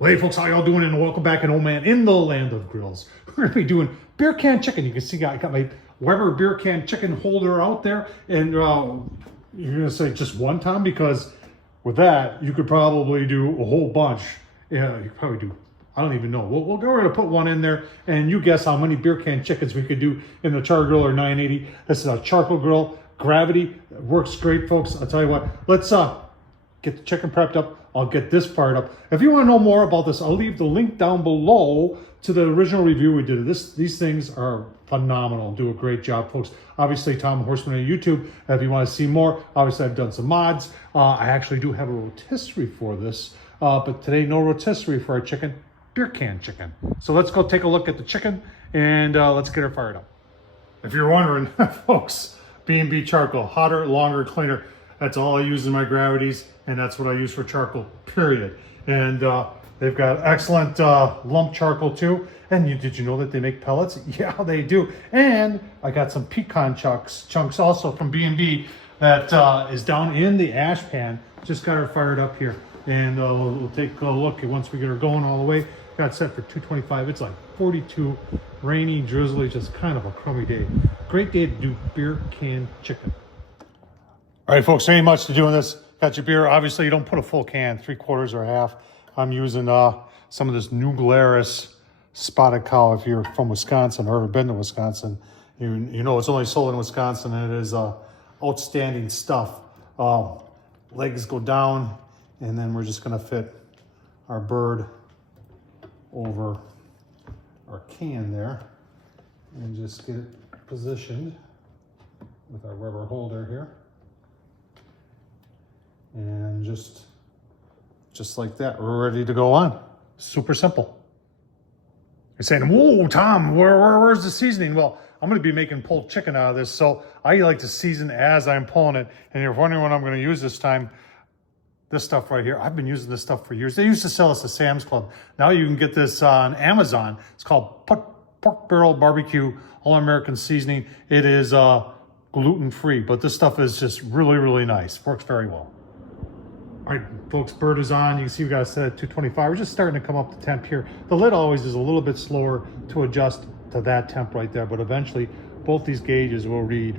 Well, hey folks, how y'all doing? And welcome back, and oh man, in the land of grills. We're gonna be doing beer can chicken. You can see I got my Weber beer can chicken holder out there, and you're gonna say just one, Tom, because with that you could probably do a whole bunch. Yeah, you could probably do. I don't even know. We're gonna put one in there, and you guess how many beer can chickens we could do in the Char-Griller 980. This is a charcoal grill, gravity. It works great, folks. I'll tell you what. Let's get the chicken prepped up. I'll get this part up. If you want to know more about this, I'll leave the link down below to the original review we did. These things are phenomenal. Do a great job, folks. Obviously, Tom Horsman on YouTube. If you want to see more, obviously I've done some mods. I actually do have a rotisserie for this, but today no rotisserie for our chicken, beer can chicken. So let's go take a look at the chicken, and let's get her fired up. If you're wondering, folks, B&B charcoal, hotter, longer, cleaner. That's all I use in my gravities, and that's what I use for charcoal, period. And they've got excellent lump charcoal too. And did you know that they make pellets? Yeah, they do. And I got some pecan chunks also from B&B that is down in the ash pan. Just got her fired up here. And we'll take a look once we get her going all the way. Got it set for 225. It's like 42, rainy, drizzly, just kind of a crummy day. Great day to do beer can chicken. All right, folks, there ain't much to doing this. Got your beer. Obviously, you don't put a full can, 3/4 or half. I'm using some of this New Glarus Spotted Cow. If you're from Wisconsin or ever been to Wisconsin, you know it's only sold in Wisconsin, and it is outstanding stuff. Legs go down, and then we're just going to fit our bird over our can there and just get it positioned with our rubber holder here. And just like that, we're ready to go on. Super simple. You're saying, whoa, Tom, where's the seasoning? Well, I'm going to be making pulled chicken out of this, so I like to season as I'm pulling it. And you're wondering what I'm going to use this time. This stuff right here, I've been using this stuff for years. They used to sell this at Sam's Club. Now you can get this on Amazon. It's called Pork Barrel Barbecue All-American Seasoning. It is gluten-free, but this stuff is just really, really nice. Works very well. All right, folks, bird is on. You can see we got it set at 225. We're just starting to come up to temp here. The lid always is a little bit slower to adjust to that temp right there, but eventually both these gauges will read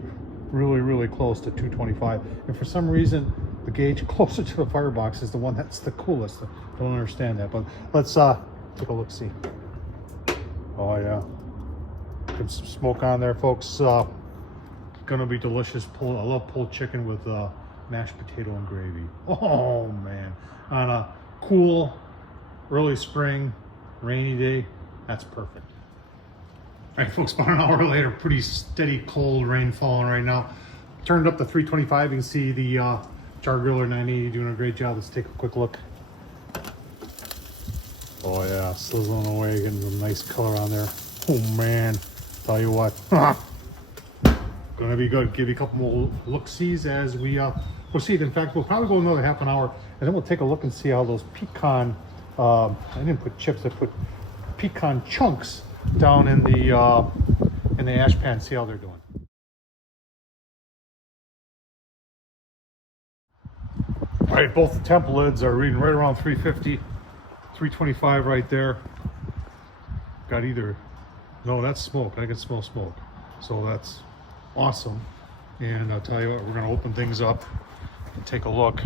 really, really close to 225. And for some reason, the gauge closer to the firebox is the one that's the coolest. I don't understand that, but let's take a look, see. Oh yeah, get some smoke on there, folks. Gonna be delicious. I love pulled chicken with mashed potato and gravy. Oh man, on a cool early spring rainy day, that's perfect. All right, folks, about an hour later, pretty steady cold rain falling right now. Turned up to 325. You can see the Char-Griller 980 doing a great job. Let's take a quick look. Oh yeah, sizzling away, getting some nice color on there. Oh man, tell you what, gonna be good. Give you a couple more look-sees as we proceed. In fact, we'll probably go another half an hour, and then we'll take a look and see how those pecan, I didn't put chips, I put pecan chunks down in the ash pan, see how they're doing. All right, both the temp lids are reading right around 350, 325 right there. Got either, no, that's smoke. I can smell smoke. So that's awesome. And I'll tell you what, we're gonna open things up and take a look.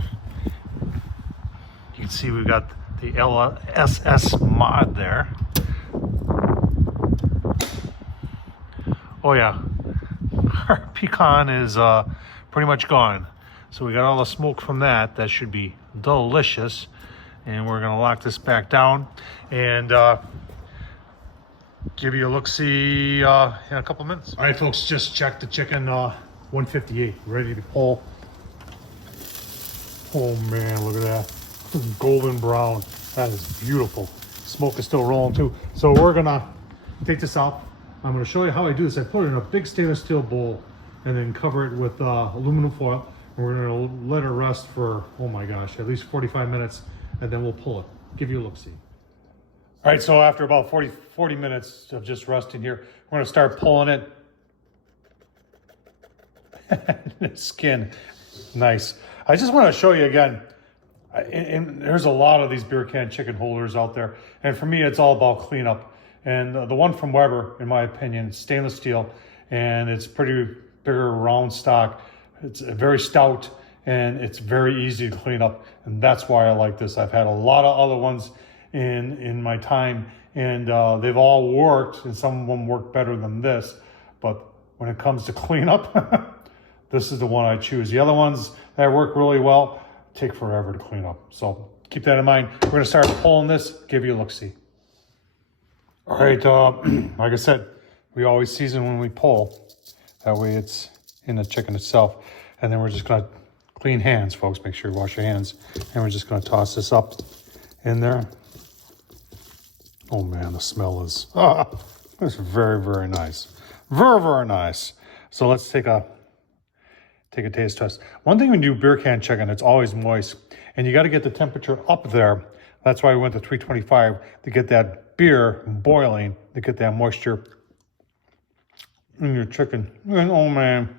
You can see we've got the LSS mod there. Oh yeah, our pecan is pretty much gone. So we got all the smoke from that. That should be delicious. And we're gonna lock this back down and give you a look-see in a couple minutes. All right, folks, just checked the chicken, 158, ready to pull. Oh man, look at that, golden brown. That is beautiful. Smoke is still rolling too. So we're gonna take this out. I'm gonna show you how I do this. I put it in a big stainless steel bowl and then cover it with aluminum foil. And we're gonna let it rest for, oh my gosh, at least 45 minutes, and then we'll pull it, give you a look-see. All right, so after about 40 minutes of just resting here, we're gonna start pulling it. Skin, nice. I just wanna show you again, And there's a lot of these beer can chicken holders out there. And for me, it's all about cleanup. And the one from Weber, in my opinion, it's stainless steel, and it's pretty bigger round stock. It's very stout, and it's very easy to clean up. And that's why I like this. I've had a lot of other ones in my time, and they've all worked, and some of them work better than this. But when it comes to cleanup, this is the one I choose. The other ones that work really well take forever to clean up. So keep that in mind. We're gonna start pulling this, give you a look-see. All right, like I said, we always season when we pull. That way it's in the chicken itself. And then we're just gonna clean hands, folks. Make sure you wash your hands. And we're just gonna toss this up in there. Oh man, the smell is, it's very, very nice. Very, very nice. So let's take a taste test. One thing when you do beer can chicken, it's always moist, and you got to get the temperature up there. That's why we went to 325 to get that beer boiling, to get that moisture in your chicken. And oh man,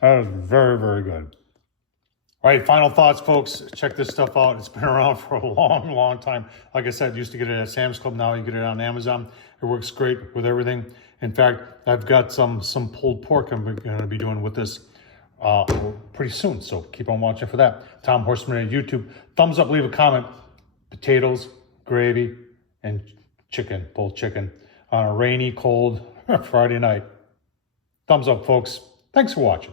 that is very, very good. All right, final thoughts, folks. Check this stuff out. It's been around for a long, long time. Like I said, used to get it at Sam's Club. Now you get it on Amazon. It works great with everything. In fact, I've got some pulled pork I'm going to be doing with this pretty soon. So keep on watching for that. Tom Horsman on YouTube. Thumbs up, leave a comment. Potatoes, gravy, and chicken, pulled chicken on a rainy, cold Friday night. Thumbs up, folks. Thanks for watching.